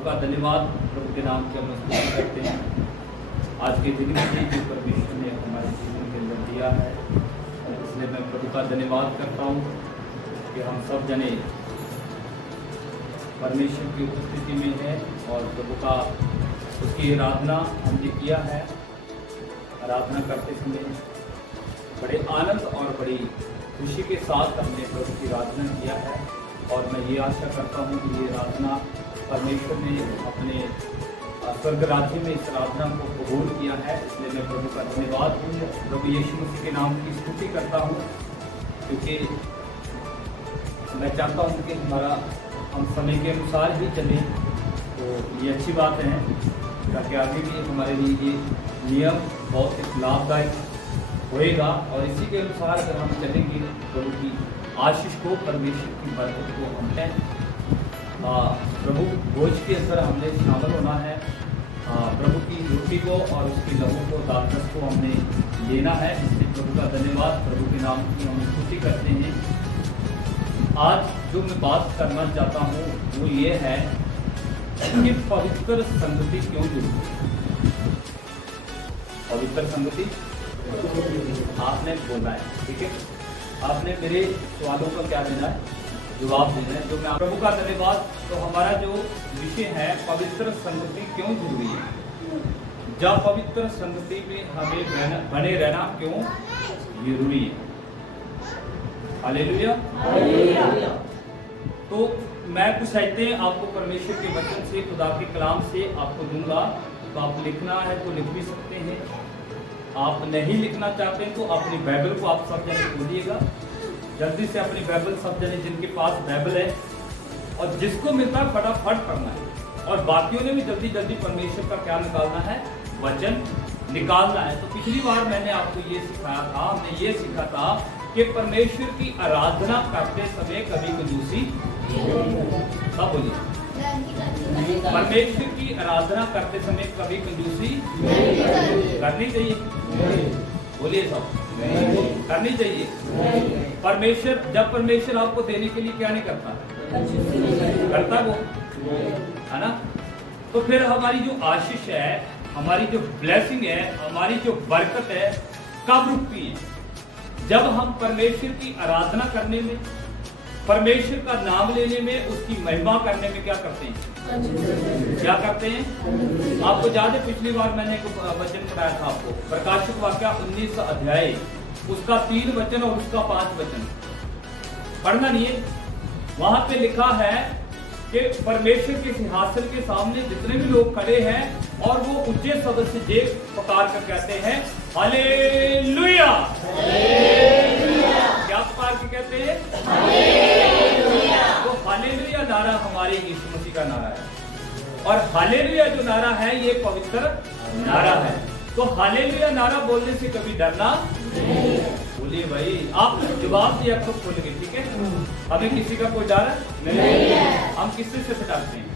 प्रभु का धन्यवाद, प्रभु के नाम की हम स्तुति करते हैं। आज के दिन में जो परमेश्वर ने हमारे जीवन के अंदर दिया है, इसलिए मैं प्रभु का धन्यवाद करता हूँ कि हम सब जने परमेश्वर की उपस्थिति में हैं और प्रभु का उसकी आराधना हमने किया है। आराधना करते समय बड़े आनंद और बड़ी खुशी के साथ हमने प्रभु की आराधना किया है और मैं ये आशा करता हूँ कि ये आराधना परमेश्वर ने अपने स्वर्ग राज्य में इस आराधना को कबूल किया है। इसलिए मैं प्रभु का धन्यवाद प्रभु यीशु मसीह के नाम की स्तुति करता हूँ, क्योंकि मैं चाहता हूँ कि हम समय के अनुसार ही चलें, तो ये अच्छी बात है ताकि आगे भी हमारे लिए ये नियम बहुत ही लाभदायक होएगा और इसी के अनुसार अगर हम चलेंगे प्रभु की आशीष को, परमेश्वर की बरकत को हमने प्रभु भोज के अंदर हमने शामिल होना है। प्रभु की रोटी को और उसकी लहू को, दाखरस को हमने लेना है। इसलिए प्रभु का धन्यवाद, प्रभु के नाम की हम स्तुति करते हैं। आज जो मैं बात करना चाहता हूँ वो ये है कि पवित्र संगति क्यों जरूरी है। पवित्र संगति आपने बोलना है, ठीक है। आपने मेरे सवालों का क्या देना है, जवाब देना है। जो मैं प्रभु का धन्यवाद, तो हमारा जो विषय है पवित्र संगति क्यों जरूरी है, जब पवित्र संगति में हमें बने रहना क्यों जरूरी है। हालेलुया। तो मैं कुछ आयतें आपको परमेश्वर के वचन से, खुदा के कलाम से आपको दूंगा। तो आप लिखना है तो लिख भी सकते हैं, आप नहीं लिखना चाहते तो अपनी बाइबल को आप सब जने खोलिएगा। जल्दी से अपनी बाइबल सब जने जिनके पास बाइबल है और जिसको मिलता है फटाफट पढ़ना है, और बाकियों ने भी जल्दी जल्दी परमेश्वर का क्या निकालना है, वचन निकालना है। तो पिछली बार मैंने आपको ये सिखाया था, हमने ये सीखा था कि परमेश्वर की आराधना करते समय कभी कंजूसी सब बोलिए, परमेश्वर की आराधना करते समय कभी कंजूसी करनी चाहिए। बोलिए सब, करनी चाहिए। परमेश्वर, जब परमेश्वर आपको देने के लिए क्या नहीं करता, करता वो, है ना। तो फिर हमारी जो आशीष है, हमारी जो ब्लेसिंग है, हमारी जो बरकत है, कब रुकती है, जब हम परमेश्वर की आराधना करने में, परमेश्वर का नाम लेने में, उसकी महिमा करने में क्या करते हैं, क्या करते हैं। आपको याद है पिछली बार मैंने एक वचन बताया था आपको, प्रकाशित वाक्य 19 अध्याय उसका 3 वचन और उसका 5 वचन पढ़ना नहीं है। वहां पे लिखा है कि परमेश्वर के सिंहासन के सामने जितने भी लोग खड़े हैं और वो ऊंचे शब्द से जे पुकार कर कहते हैं हालेलुया। क्या पुकार के कहते हैं, हालेलुया। तो हालेलुया नारा हमारे यीशु मसीह का नारा है, और हालेलुया जो नारा है ये पवित्र नारा है। तो हालेलुया नारा बोलने से कभी डरना नहीं। बोलिए भाई, आप जवाब दिया तो खोल के, ठीक है। हमें किसी का कोई डर नहीं है। हम किससे से डरते हैं,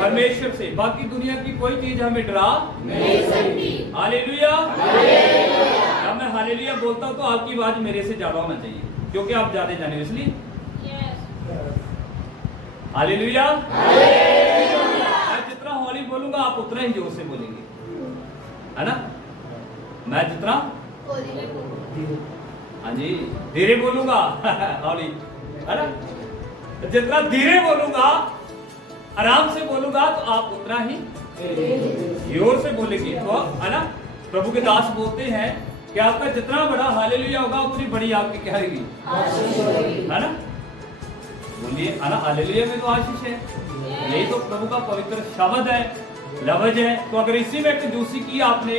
परमेश्वर से। बाकी दुनिया की कोई चीज हमें डरा नहीं सकती। हालेलुया। जब मैं हालेलुया बोलता हूँ तो आपकी आवाज मेरे से ज्यादा होना चाहिए, क्योंकि आप ज्यादा जाने, इसलिए हालेलुया। मैं जितना हौली बोलूंगा आप उतना ही जोर से बोलेंगे, है ना। मैं जितना, हाँ जी, धीरे बोलूंगा हौली, है ना। जितना धीरे बोलूंगा, आराम से बोलूंगा, तो आप उतना ही जोर से बोलेंगे, तो है ना। प्रभु के दास बोलते हैं कि आपका जितना बड़ा हालेलुया होगा उतनी बड़ी आपकी क्या होगी, है ना। बोलिए, है ना। हालेलुया में तो आशीष है, यही तो प्रभु का पवित्र शब्द है, लफ्ज है। तो अगर इसी में कंजूसी की आपने,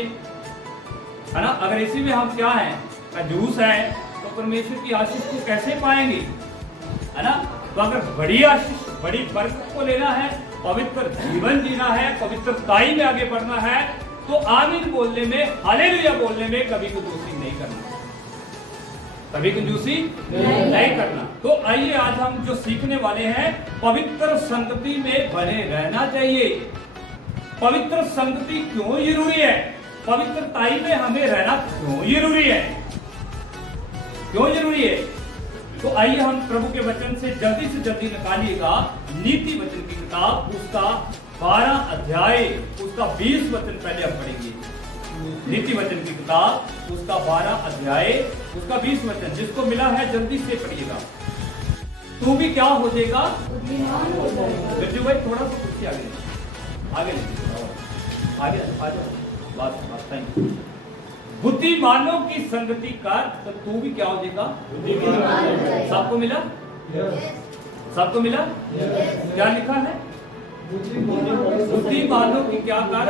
है ना, अगर इसी में हम क्या है, कंजूस है, तो परमेश्वर की आशीष को कैसे पाएंगे, है ना। तो अगर बड़ी आशीष, बड़ी बरकत को लेना है, पवित्र जीवन जीना है, पवित्रताई में आगे बढ़ना है, तो आमीन बोलने में, हालेलुया बोलने में कभी कंजूसी नहीं करना, कभी कंजूसी नहीं करना। तो आइए आज हम जो सीखने वाले हैं, पवित्र संगति में बने रहना चाहिए। पवित्र संगति क्यों जरूरी है, पवित्रताई में हमें रहना क्यों जरूरी है, क्यों जरूरी है। तो आइए हम प्रभु के वचन से जल्दी निकालिएगा नीति वचन की किताब, उसका 12 अध्याय, उसका 20 वचन पहले हम पढ़ेंगे। नीति वचन की किताब, उसका 12 अध्याय, उसका 20 वचन। जिसको मिला है जल्दी से पढ़िएगा। तू भी क्या हो जाएगा? बिरजू भाई थोड़ा सा कुर्सी आगे आगे आगे आ जाओ। बस थैंक यू। बुद्धिमानों की संगति कर, तो तू भी क्या हो जाएगा? सबको मिला? सबको मिला? क्या लिखा है? बुद्धिमानों की क्या कर?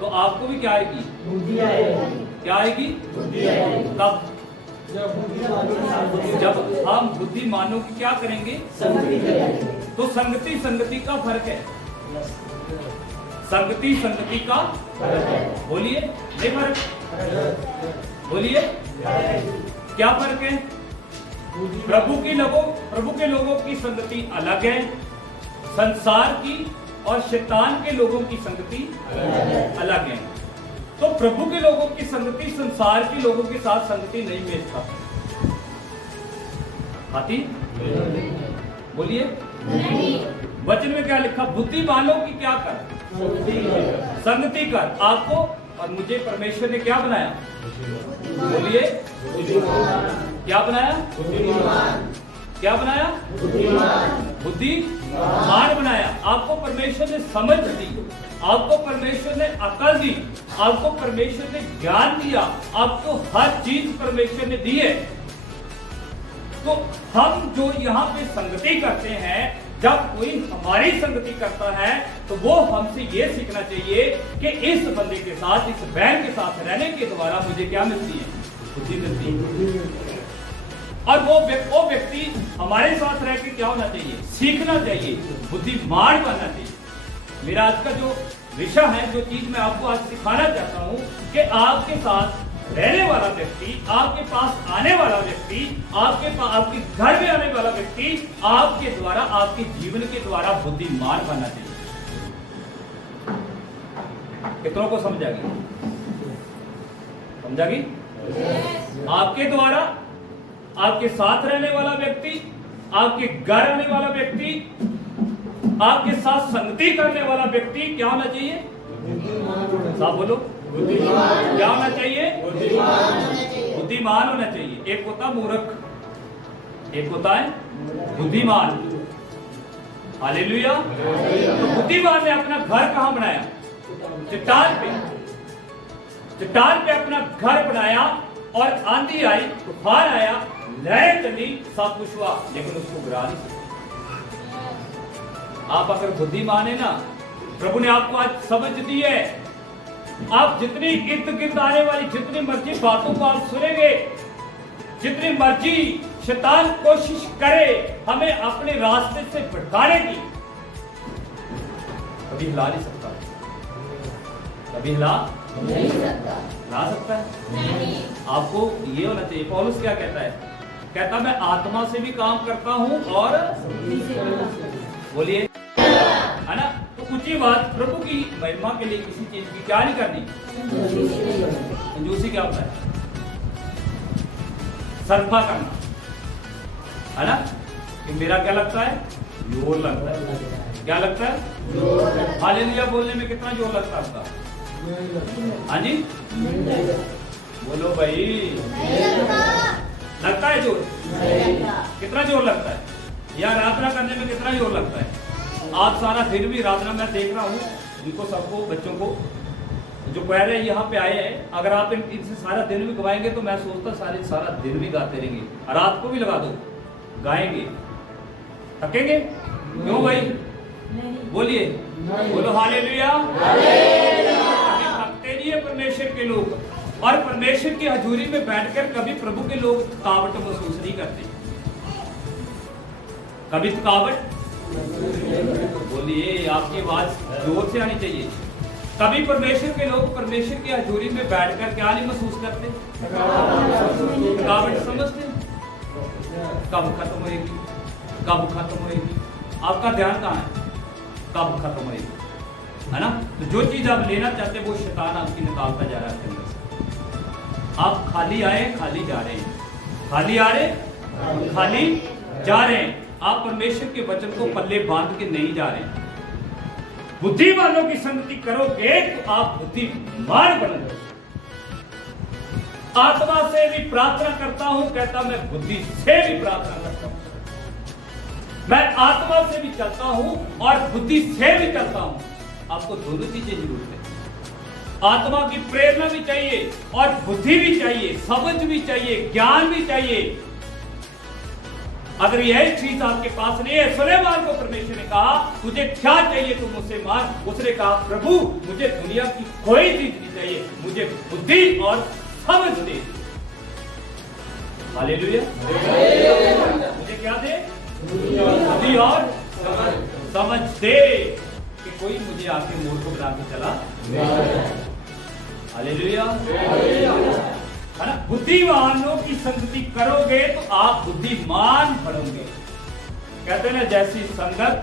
तो आपको भी क्या आएगी? क्या आएगी? कब? जब हम बुद्धिमानों की क्या करेंगे? तो संगति का फर्क है। संगति का बोलिए, नहीं फर्क? बोलिए क्या फर्क है? प्रभु के लोगों की संगति अलग है, संसार की और शैतान के लोगों की संगति अलग है। तो प्रभु के लोगों की संगति संसार के लोगों के साथ संगति नहीं मेल खाती। खाती? बोलिए। वचन में क्या लिखा? बुद्धिमानों की क्या कर? संगति कर। आपको और मुझे परमेश्वर ने क्या बनाया? बोलिए। क्या बनाया? क्या बनाया? बुद्धिमान बनाया। आपको परमेश्वर ने समझ दी, आपको परमेश्वर ने अकल दी, आपको परमेश्वर ने ज्ञान दिया, आपको हर चीज परमेश्वर ने दी है। तो हम जो यहाँ पे संगति करते हैं, जब कोई हमारी संगति करता है तो वो हमसे ये सीखना चाहिए कि इस बंदे के साथ, इस बहन के साथ रहने के द्वारा मुझे क्या मिलती है? बुद्धि मिलती है। और वो व्यक्ति हमारे साथ रह के क्या होना चाहिए? सीखना चाहिए, बुद्धिमान बनना चाहिए। मेरा आज का जो विषय है, जो चीज मैं आपको आज सिखाना चाहता हूं कि आपके साथ रहने वाला व्यक्ति, आपके पास आने वाला व्यक्ति, आपके घर में आने वाला व्यक्ति आपके द्वारा, आपके जीवन के द्वारा बुद्धिमान बनना चाहिए। कितनों को समझ आ गई? समझ आ गई? आपके द्वारा आपके साथ रहने वाला व्यक्ति, आपके घर आने वाला व्यक्ति, आपके साथ संगति करने वाला व्यक्ति क्या होना चाहिए? साहब बोलो, क्या होना चाहिए? बुद्धिमान होना चाहिए। एक होता मूर्ख, एक होता है बुद्धिमान। हालेलुया। तो बुद्धिमान ने अपना घर कहां बनाया? चट्टान पे। चट्टान पे अपना घर बनाया और आंधी आई, तूफान आया, लहरें चली, सब कुछ हुआ, लेकिन उसको गिरा नहीं सकते। आप अगर बुद्धिमान है ना, प्रभु ने आपको आज समझ दी है। आप जितनी इर्द गिर्द आने वाली जितनी मर्जी बातों को आप सुनेंगे, जितनी मर्जी शैतान कोशिश करे हमें अपने रास्ते से भटकाने की, कभी हिला नहीं सकता। कभी हिला नहीं सकता। ला सकता है नहीं। आपको ये होना चाहिए। पौलुस क्या कहता है? कहता मैं आत्मा से भी काम करता हूं और बोलिए, है ना? तो ऊंची बात, प्रभु की महिमा के लिए किसी चीज की क्या नहीं करनी? कंजूसी क्या होता है? सरफा करना, है ना? कि मेरा क्या लगता है? जोर लगता है। क्या लगता है? हालेलुया बोलने में कितना जोर लगता है आपका? हाँ जी बोलो भाई। लगता है जोर? कितना जोर लगता है? या राधना करने में कितना जोर लगता है? आज सारा दिन भी राधना मैं देख रहा हूँ, इनको सबको, बच्चों को जो पहले यहाँ पे आए हैं, अगर आप इनसे सारा दिन भी गवाएंगे तो मैं सोचता सारा दिन भी गाते रहेंगे। रात को भी लगा दो, गाएंगे। थकेंगे? क्यों भाई? बोलिए, बोलो हालेलुया। थकते नहीं है परमेश्वर के लोग, और परमेश्वर की हजूरी में बैठकर कभी प्रभु के लोग थकावट महसूस नहीं करते। कभी थकावट? बोलिए, आपकी आवाज जोर से आनी चाहिए। कभी परमेश्वर के लोग परमेश्वर की हजूरी में बैठकर क्या नहीं महसूस करते? थकावट समझते? कब खत्म होएगी? कब खत्म होएगी? आपका ध्यान कहाँ है? कब खत्म होएगी, है ना? तो जो चीज आप लेना चाहते हैं वो शैतान आपकी निकालता जा रहा है। आप खाली आए, खाली जा रहे हैं, खाली आ रहे, खाली जा रहे हैं। आप परमेश्वर के वचन को पल्ले बांध के नहीं जा रहे। बुद्धिमानों की संगति करोगे तो आप बुद्धिमान बनोगे। आत्मा से भी प्रार्थना करता हूं, कहता मैं बुद्धि से भी प्रार्थना करता हूं। मैं आत्मा से भी चलता हूं और बुद्धि से भी चलता हूं। आपको दोनों चीजें जरूरत है। आत्मा की प्रेरणा भी चाहिए और बुद्धि भी चाहिए, समझ भी चाहिए, ज्ञान भी चाहिए। अगर यह चीज आपके पास नहीं है, सुलेमान को परमेश्वर ने कहा तुझे क्या चाहिए, तुम मुझसे मांग। उसने कहा प्रभु मुझे दुनिया की कोई चीज नहीं चाहिए, मुझे बुद्धि और समझ दे। हालेलुया। मुझे क्या दे? बुद्धि और समझ दे कि कोई मुझे आके मूर्ख बना के चला। हालेलुया। है ना? बुद्धिमानों की संगति करोगे तो आप बुद्धिमान बनोगे। कहते हैं ना जैसी संगत,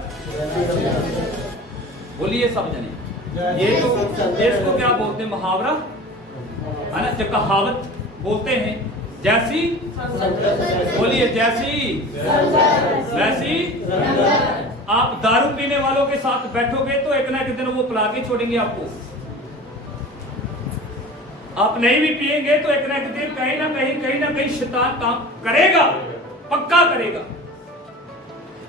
बोलिए सब जने। ये तो इसको क्या बोलते हैं? मुहावरा है ना, जो कहावत बोलते हैं। जैसी, बोलिए जैसी वैसी। आप दारू पीने वालों के साथ बैठोगे तो एक ना एक दिन वो पिला के छोड़ेंगे आपको। आप नहीं भी पिएंगे तो एक ना एक दिन कहीं ना कहीं शैतान काम करेगा, पक्का करेगा।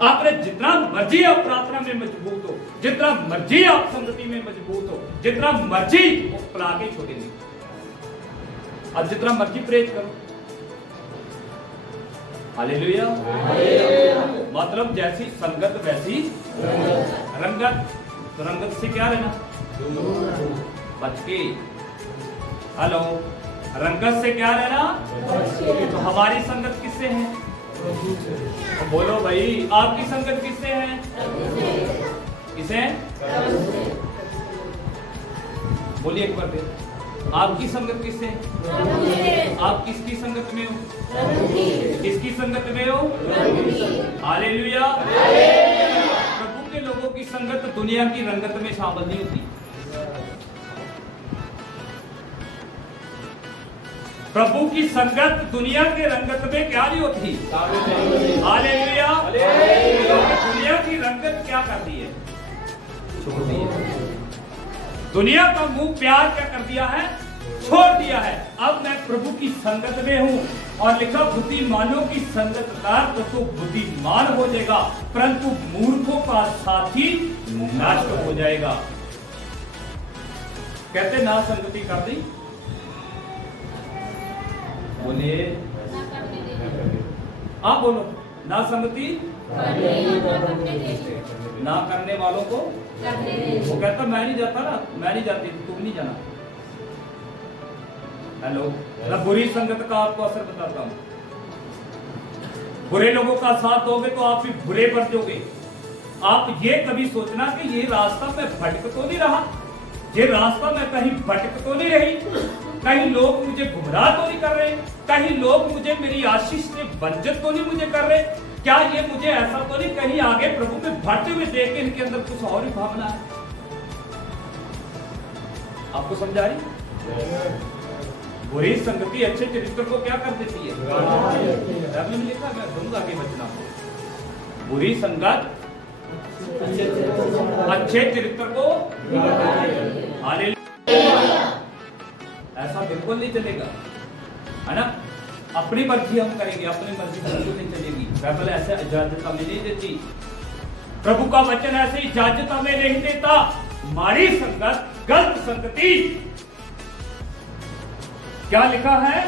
आपने जितना मर्जी आप प्रार्थना में मजबूत हो, जितना मर्जी आप संगति में मजबूत हो, जितना मर्जी वो पिला के छोड़ेंगे। अब जितना मर्जी प्रेज करो। हालेलुया। मतलब जैसी संगत वैसी रंगत। तो रंगत से क्या लेना? बच के। हेलो, रंगत से क्या लेना? तो हमारी संगत किससे है? तो बोलो भाई, आपकी संगत किससे है? किसे? बोलिए एक बार फिर। आपकी संगत किससे? आप किसकी संगत में हो? किसकी संगत में हो? हालेलुया। प्रभु के लोगों की संगत दुनिया की रंगत में शामिल नहीं होती। प्रभु की संगत दुनिया के रंगत में क्या नहीं होती? हालेलुया। दुनिया की रंगत क्या करती है? छोड़ दी है। दुनिया का मुंह प्यार क्या कर दिया है? छोड़ दिया है। अब मैं प्रभु की संगत में हूं और लिखा बुद्धिमानों की संगत कर तो बुद्धिमान हो जाएगा, परंतु मूर्खों का साथी नष्ट हो जाएगा। कहते ना संगति कर दी। बोलिए, आप बोलो। ना संगति ना करने वालों को वो कहता मैं नहीं जाता ना, मैं नहीं जाती, तुम नहीं जाना। हेलो, ना बुरी संगत का आपको असर बताता हूं। बुरे लोगों का साथ दोगे तो आप भी बुरे बन जाओगे। आप ये कभी सोचना कि ये रास्ता मैं भटक तो नहीं रहा, ये रास्ता मैं कहीं भटक तो नहीं रही, कहीं लोग मुझे गुमराह तो नहीं कर रहे, कहीं लोग मुझे मेरी आशीष से वंचित तो नहीं मुझे कर रहे, क्या ये मुझे ऐसा तो नहीं कहीं आगे प्रभु में बढ़ते हुए देख के इनके अंदर कुछ और ही भावना है। आपको समझा रही? बुरी संगति अच्छे चरित्र को क्या कर देती है? बाइबल में लिखा, मैं दूंगा आगे बचना। बुरी संगत अच्छे चरित्र को, हालेलुया, ऐसा बिल्कुल नहीं चलेगा, है ना। अपनी मर्जी हम करेंगे, अपनी मर्जी बिल्कुल नहीं चलेगी। बाइबल ऐसे इजाजत हमें नहीं देती, प्रभु का वचन ऐसे इजाजत हमें नहीं देता। हमारी संगत, गलत संगति, क्या लिखा है?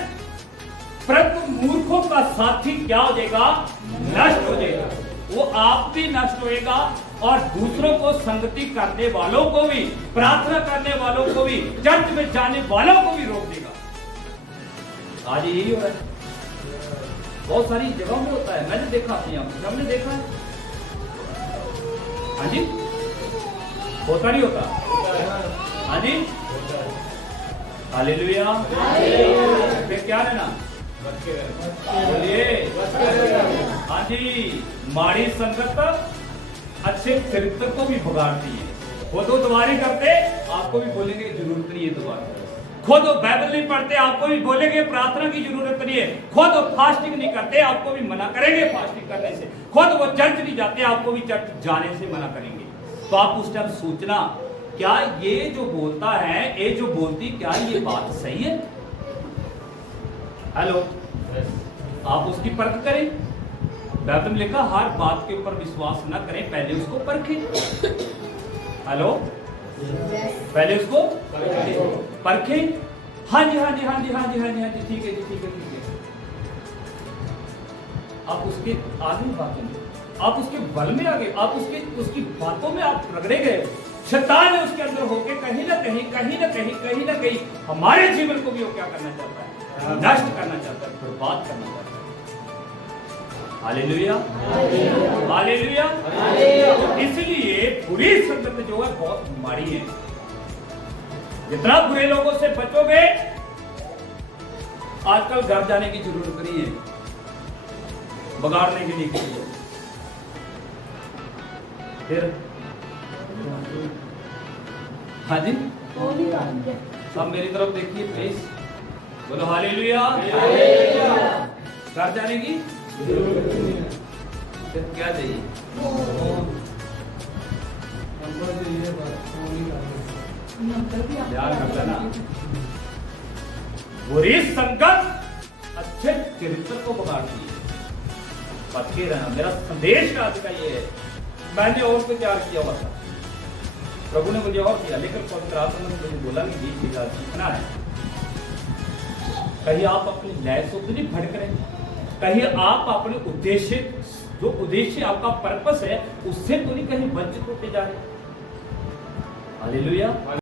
परंतु मूर्खों का साथी क्या हो जाएगा? नष्ट हो जाएगा। वो आप भी नष्ट होएगा और दूसरों को संगति करने वालों को भी, प्रार्थना करने वालों को भी, चर्च में जाने वालों को भी रोक देगा। आज यही हो रहा है, बहुत सारी जगहों में होता है। मैंने देखा अपनी आंखों, हमने देखा है। हाँ जी, होता नहीं होता? हाँ जी, हालेलुया। फिर क्या लेना? बोलिए, हाँ जी। माड़ी संगत अच्छे चरित्र को भी बिगाड़ती है। वो तो तुम्हारी करते, आपको भी बोलेंगे जरूरत नहीं है दोबारा। खुद बाइबल नहीं पढ़ते आपको भी बोलेंगे प्रार्थना की जरूरत नहीं है, खुद फास्टिंग नहीं करते आपको भी मना करेंगे फास्टिंग करने से, खुद वो चर्च नहीं जाते आपको भी चर्च जाने से मना करेंगे। तो आप उस टाइम सोचना, क्या ये जो बोलता है, ये जो बोलती, क्या ये बात सही है? हेलो, आप उसकी परख करें। बाइबल में लिखा हर बात के ऊपर विश्वास ना करें, पहले उसको परखें। हेलो, पहले उसको परखें। हाँ जी, हाँ जी, हाँ जी, हाँ जी, हाँ जी, हाँ जी, ठीक है जी, ठीक है, ठीक है। आप उसके आगे बातें, आप उसके बल में आगे, आप उसकी बातों में आप रगड़े गए। शैतान है उसके अंदर होके कहीं ना कहीं हमारे जीवन को भी वो क्या करना चाहता है? नष्ट करना चाहता है, बर्बाद करना चाहता है। Hallelujah, hallelujah. तो इसलिए बुरी संगत जो है बहुत माड़ी है। जितना बुरे लोगों से बचोगे, आजकल घर जाने की जरूरत नहीं है बगाड़ने के लिए किसी को। फिर हाँ जी, अब मेरी तरफ देखिए प्लीज, बोलो हालेलुया। घर जाने की फिर क्या चाहिए? ध्यान रख लेना, बुरी संगत अच्छे चरित्र को बगाड़ती है। बच के रहना। मेरा संदेश आज का ये है, मैंने और को तैयार किया हुआ था, प्रभु ने मुझे और किया, लेकिन पवित्र आत्मा ने मुझे बोला कि ये चीज सीखना है। कहीं आप अपनी लय से तो नहीं भटक रहे, कहीं आप अपने उद्देश्य, जो उद्देश्य आपका पर्पस है, उससे तो नहीं कहीं वंचित होते जा रहे। हालेलुया।